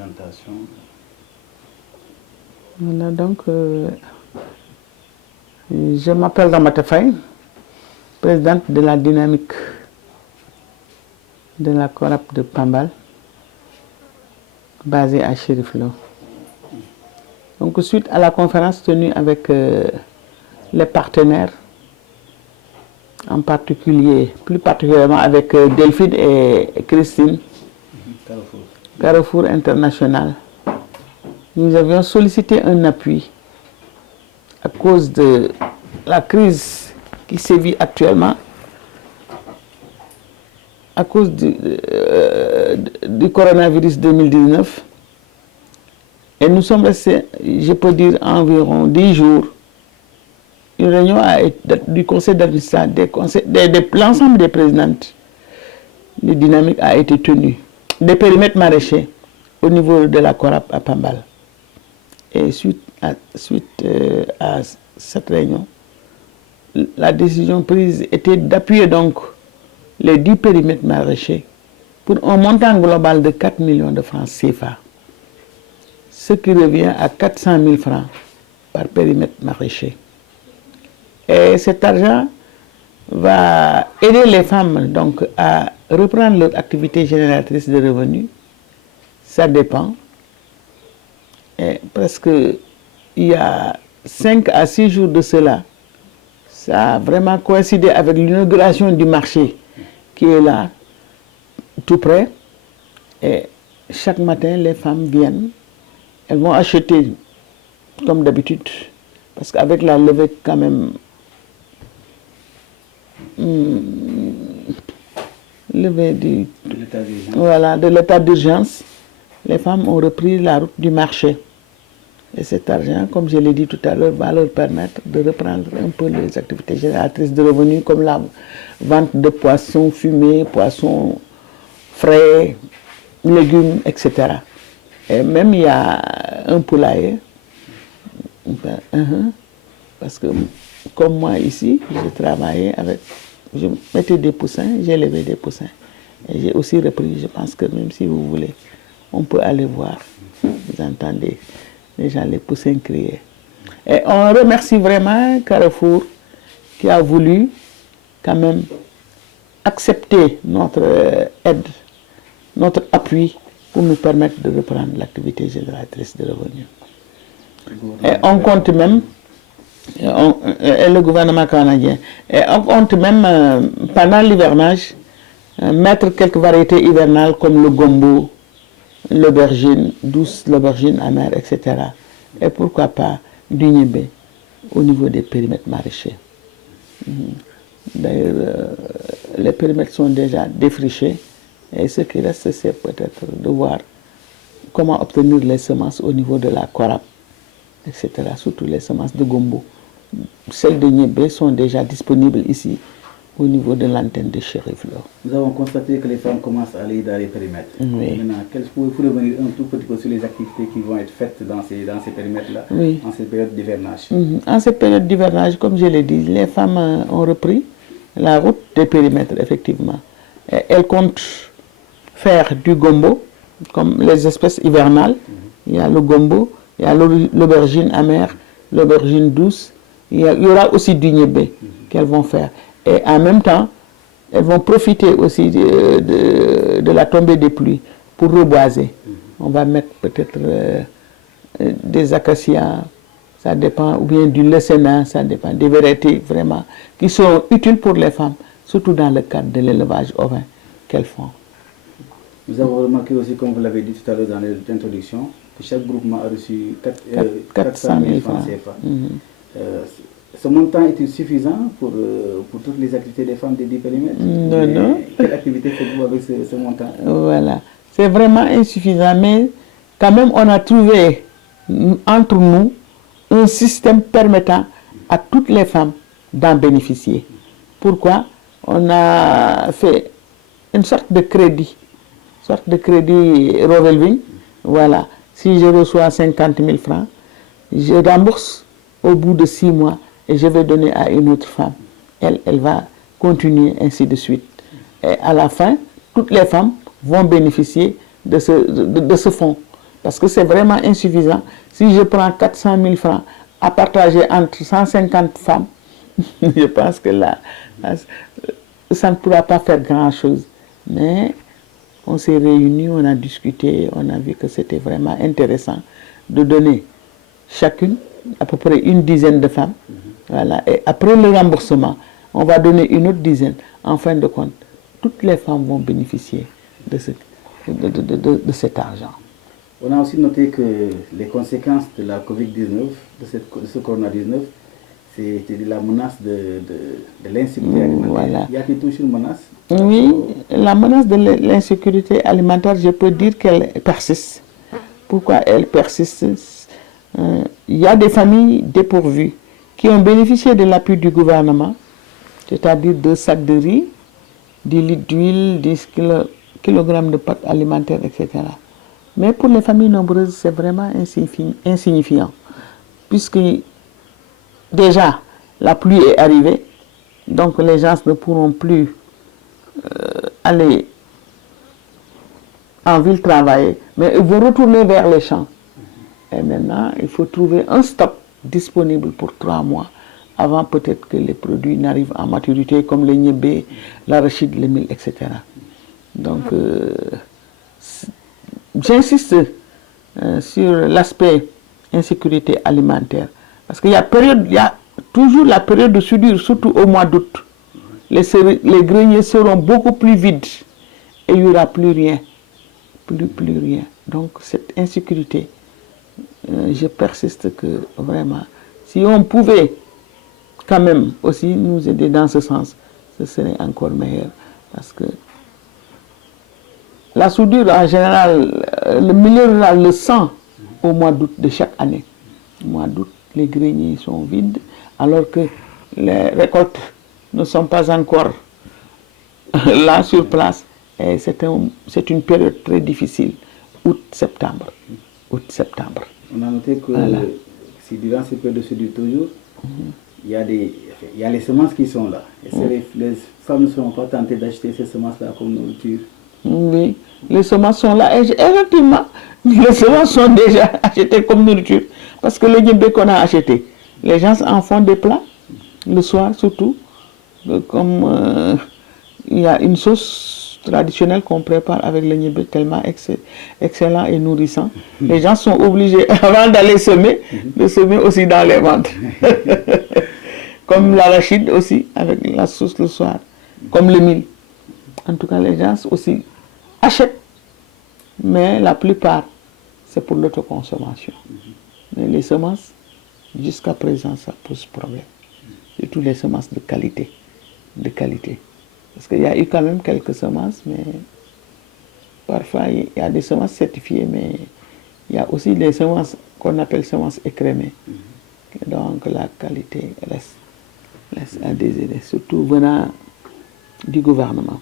présentation. Voilà, donc, je m'appelle Ramata Faye, présidente de la dynamique de la Corap de Pambal, basée à Chérif Lo. Donc, suite à la conférence tenue avec les partenaires, en particulier, plus particulièrement avec Delphine et Christine, Carrefour International, nous avions sollicité un appui à cause de la crise qui sévit actuellement, à cause du coronavirus 2019. Et nous sommes restés, je peux dire, environ 10 jours. Une réunion du conseil d'administration, l'ensemble des présidentes de dynamique a été tenue. Des périmètres maraîchers au niveau de la Corap à Pambal. Et suite à cette réunion, la décision prise était d'appuyer donc les 10 périmètres maraîchers pour un montant global de 4 millions de francs CFA, ce qui revient à 400 000 francs par périmètre maraîcher. Et cet argent va aider les femmes donc à reprendre leur activité génératrice de revenus. Ça dépend. Et presque il y a 5 à 6 jours de cela, ça a vraiment coïncidé avec l'inauguration du marché qui est là, tout près. Et chaque matin, les femmes viennent, elles vont acheter comme d'habitude, parce qu'avec la levée quand même, levée de l'état d'urgence, les femmes ont repris la route du marché. Et cet argent, comme je l'ai dit tout à l'heure, va leur permettre de reprendre un peu les activités génératrices de revenus, comme la vente de poissons fumés, poissons frais, légumes, etc. Et même il y a un poulailler, parce que comme moi ici, je travaillais avec, je mettais des poussins, j'ai levé des poussins. Et j'ai aussi repris, je pense que même si vous voulez, on peut aller voir, vous entendez les gens, les poussins crier. Et on remercie vraiment Carrefour qui a voulu quand même accepter notre aide, notre appui pour nous permettre de reprendre l'activité génératrice de revenus. Et on compte même, et le gouvernement canadien, et on compte même pendant l'hivernage mettre quelques variétés hivernales comme le gombo, l'aubergine douce, l'aubergine amère, etc. Et pourquoi pas du niébé au niveau des périmètres maraîchers. D'ailleurs, les périmètres sont déjà défrichés et ce qui reste, c'est peut-être de voir comment obtenir les semences au niveau de la Corap, etc. Surtout les semences de gombo. Celles de niébé sont déjà disponibles ici au niveau de l'antenne de Chérif Lo. Nous avons constaté que les femmes commencent à aller dans les périmètres. Oui. Maintenant, vous pouvez revenir un tout petit peu sur les activités qui vont être faites dans ces périmètres-là, Oui. en cette période d'hivernage. En cette période d'hivernage, comme je l'ai dit, les femmes ont repris la route des périmètres, effectivement. Et elles comptent faire du gombo, comme les espèces hivernales. Il y a le gombo, il y a l'aubergine amère, l'aubergine douce, il y aura aussi du niébé qu'elles vont faire. Et en même temps, elles vont profiter aussi de la tombée des pluies pour reboiser. On va mettre peut-être des acacias, ça dépend, ou bien du leucéna, ça dépend, des variétés vraiment qui sont utiles pour les femmes, surtout dans le cadre de l'élevage ovin qu'elles font. Nous avons remarqué aussi, comme vous l'avez dit tout à l'heure dans l'introduction, que chaque groupement a reçu 400 000 francs CFA. Ce montant est-il suffisant pour toutes les activités des femmes des 10 périmètres? Non, non. Quelle activité faites-vous avec ce montant? Voilà. C'est vraiment insuffisant, mais quand même on a trouvé entre nous un système permettant à toutes les femmes d'en bénéficier. Pourquoi? On a fait une sorte de crédit revolving. Voilà. Si je reçois 50 000 francs, je rembourse au bout de 6 mois et je vais donner à une autre femme. Elle va continuer ainsi de suite. Et à la fin, toutes les femmes vont bénéficier de ce fonds. Parce que c'est vraiment insuffisant. Si je prends 400 000 francs à partager entre 150 femmes, je pense que là, ça ne pourra pas faire grand-chose. Mais on s'est réunis, on a discuté, on a vu que c'était vraiment intéressant de donner chacune à peu près une dizaine de femmes. Voilà. Et après le remboursement, on va donner une autre dizaine. En fin de compte, toutes les femmes vont bénéficier de cet argent. On a aussi noté que les conséquences de la Covid-19, de ce Corona-19, c'était la menace de l'insécurité alimentaire. Voilà. Y a-t-il toujours une menace? Oui, la menace de l'insécurité alimentaire, je peux dire qu'elle persiste. Pourquoi elle persiste? Il y a des familles dépourvues qui ont bénéficié de l'appui du gouvernement, c'est-à-dire 2 sacs de riz, 10 litres d'huile, 10 kilogrammes de pâtes alimentaires, etc. Mais pour les familles nombreuses, c'est vraiment insignifiant, puisque déjà la pluie est arrivée, donc les gens ne pourront plus aller en ville travailler, mais ils vont retourner vers les champs. Et maintenant, il faut trouver un stock disponible pour 3 mois avant peut-être que les produits n'arrivent en maturité comme le niébé, l'arachide, le mil, etc. Donc, j'insiste sur l'aspect insécurité alimentaire parce qu'il y a toujours la période de soudure, surtout au mois d'août. Les greniers seront beaucoup plus vides et il n'y aura plus rien. Plus rien. Donc, cette insécurité, je persiste que vraiment, si on pouvait quand même aussi nous aider dans ce sens, ce serait encore meilleur. Parce que la soudure, en général, le milieu rural le sent au mois d'août de chaque année. Au mois d'août, les greniers sont vides, alors que les récoltes ne sont pas encore là sur place. Et c'est une période très difficile, août-septembre. On a noté que si durant cette période de soudure toujours, il y a les semences qui sont là. Et les femmes ne seront pas tentées d'acheter ces semences-là comme nourriture. Oui, les semences sont là. Et effectivement, les semences sont déjà achetées comme nourriture. Parce que le niébé qu'on a acheté, les gens en font des plats, le soir surtout. Comme il y a une sauce traditionnelle qu'on prépare avec le niébé tellement excellent et nourrissant. Les gens sont obligés, avant d'aller semer, de semer aussi dans les ventres. Comme l'arachide aussi, avec la sauce le soir. Comme le mil. En tout cas, les gens aussi achètent, mais la plupart, c'est pour l'autoconsommation. Mais les semences, jusqu'à présent, ça pose problème. Surtout les semences de qualité. Parce qu'il y a eu quand même quelques semences, mais parfois il y a des semences certifiées, mais il y a aussi des semences qu'on appelle semences écrémées. Donc la qualité laisse à désirer, surtout venant du gouvernement.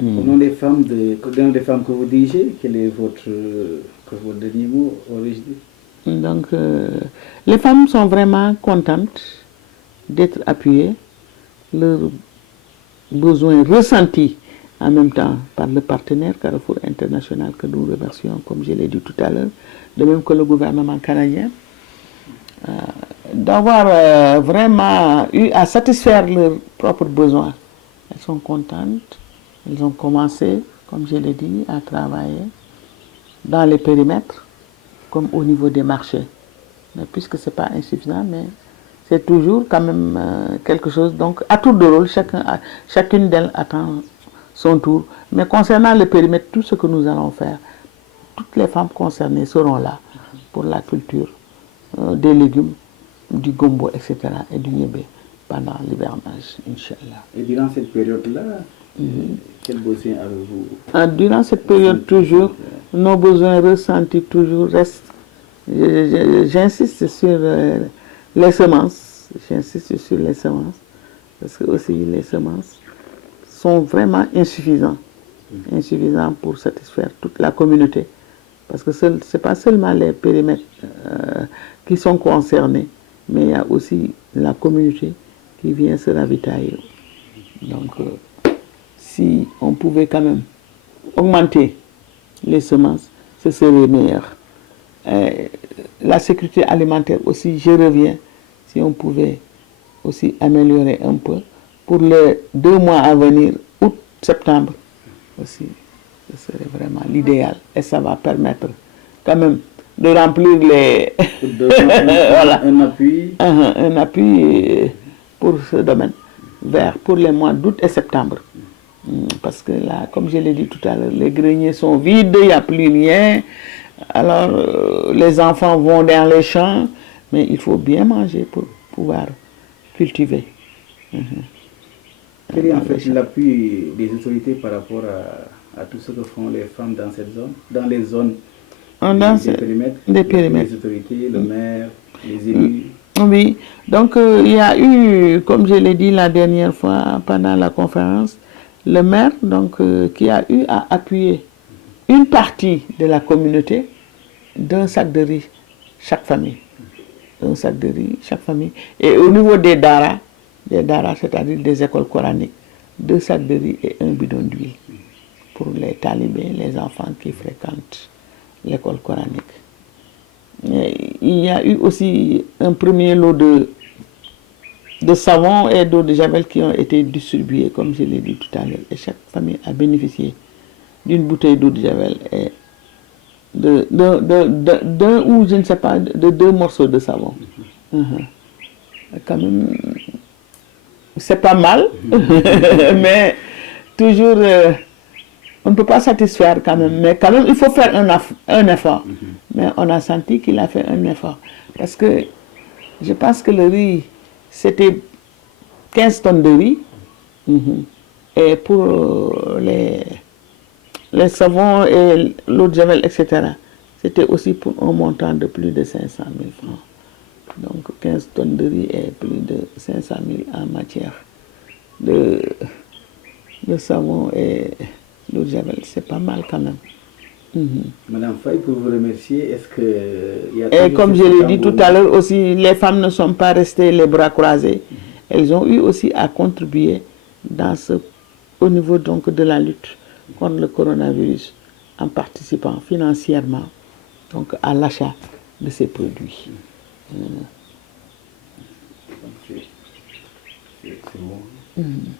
Au nom des femmes que vous dirigez, quel est votre dernier mot, Aurélie? Donc, les femmes sont vraiment contentes d'être appuyées, leurs besoins ressentis en même temps par le partenaire Carrefour International que nous remercions, comme je l'ai dit tout à l'heure, de même que le gouvernement canadien, d'avoir vraiment eu à satisfaire leurs propres besoins. Elles sont contentes, elles ont commencé, comme je l'ai dit, à travailler dans les périmètres, comme au niveau des marchés. Mais puisque ce n'est pas insuffisant, mais c'est toujours quand même quelque chose. Donc, à tour de rôle, chacune d'elles attend son tour. Mais concernant le périmètre, tout ce que nous allons faire, toutes les femmes concernées seront là pour la culture des légumes, du gombo, etc. et du niébé pendant l'hivernage, Inch'Allah. Et durant cette période-là, quels besoins avez-vous? Durant cette période, toujours, nos besoins ressentis toujours restent. J'insiste sur les semences. J'insiste sur les semences. Parce que aussi les semences sont vraiment insuffisants. Insuffisants pour satisfaire toute la communauté. Parce que ce n'est pas seulement les périmètres qui sont concernés, mais il y a aussi la communauté qui vient se ravitailler. Donc, si on pouvait quand même augmenter les semences, ce serait meilleur. La sécurité alimentaire aussi, je reviens, si on pouvait aussi améliorer un peu pour les 2 mois à venir, août, septembre aussi, ce serait vraiment l'idéal et ça va permettre quand même de remplir les... voilà. Un appui pour ce domaine, pour les mois d'août et septembre. Parce que là, comme je l'ai dit tout à l'heure, les greniers sont vides, il n'y a plus rien. Alors, les enfants vont dans les champs, mais il faut bien manger pour pouvoir cultiver. Quel est en fait l'appui des autorités par rapport à tout ce que font les femmes dans cette zone, dans les zones des périmètres, les autorités, le maire, les élus? Oui, donc il y a eu, comme je l'ai dit la dernière fois pendant la conférence, le maire donc, qui a eu à appuyer une partie de la communauté d'un sac de riz chaque famille. Un sac de riz chaque famille. Et au niveau des daras, c'est-à-dire des écoles coraniques, 2 sacs de riz et 1 bidon d'huile pour les talibés, les enfants qui fréquentent l'école coranique. Et il y a eu aussi un premier lot de savon et d'eau de javel qui ont été distribués, comme je l'ai dit tout à l'heure. Et chaque famille a bénéficié d'une bouteille d'eau de javel et d'un ou je ne sais pas, de 2 morceaux de savon. Quand même, c'est pas mal, mais toujours, on ne peut pas satisfaire quand même, mais quand même, il faut faire un effort. Mais on a senti qu'il a fait un effort. Parce que je pense que le riz, c'était 15 tonnes de riz. Et pour les savons et l'eau de javel, etc., c'était aussi pour un montant de plus de 500 000 francs. Donc 15 tonnes de riz et plus de 500 000 en matière de savon et l'eau de javel. C'est pas mal quand même. Madame Faye, pour vous remercier, est-ce que... Et comme je l'ai dit tout à l'heure aussi, les femmes ne sont pas restées les bras croisés. Elles ont eu aussi à contribuer au niveau donc de la lutte contre le coronavirus en participant financièrement donc à l'achat de ces produits. C'est bon.